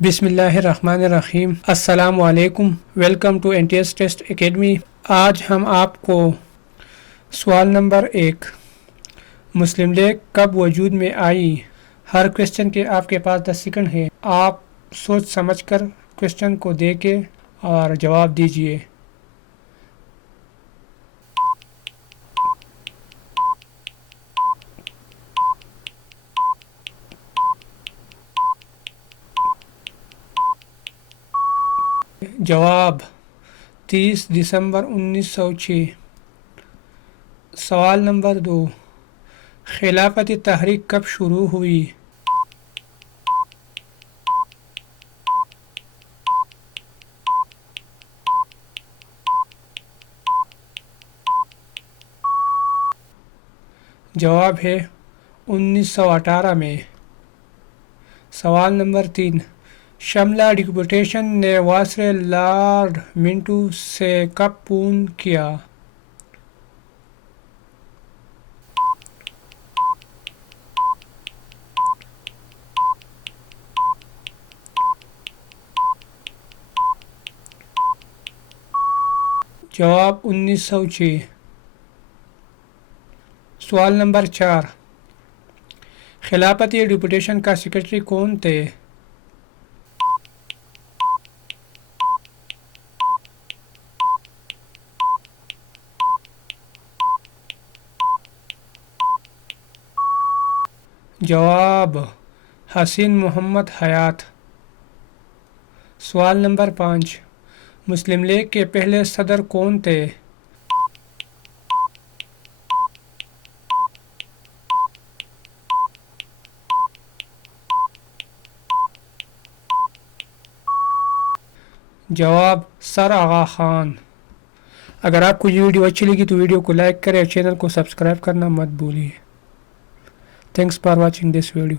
بسم اللہ الرحمن الرحیم. السلام علیکم. Welcome to NTS test academy. آج ہم آپ کو سوال نمبر 1 مسلم لیگ کب وجود میں آئی. ہر کوشچن کے آپ کے پاس 10 سیکنڈ ہے. آپ سوچ سمجھ کر کوشچن کو دیکھیں اور جواب دیجیے. جواب 30 دسمبر 1906. سوال نمبر 2 خلافتی تحریک کب شروع ہوئی. جواب ہے 1918 میں. سوال نمبر 3 شملہ ڈپوٹیشن نے وائسرائے لارڈ منٹو سے کب فون کیا. جواب 1906. سوال نمبر 4 خلافتی ڈپوٹیشن کا سیکرٹری کون تھے. جواب حسین محمد حیات. سوال نمبر 5 مسلم لیگ کے پہلے صدر کون تھے. جواب سر آغا خان. اگر آپ کو یہ ویڈیو اچھی لگی تو ویڈیو کو لائک کریں اور چینل کو سبسکرائب کرنا مت بھولیے. Thanks for watching this video.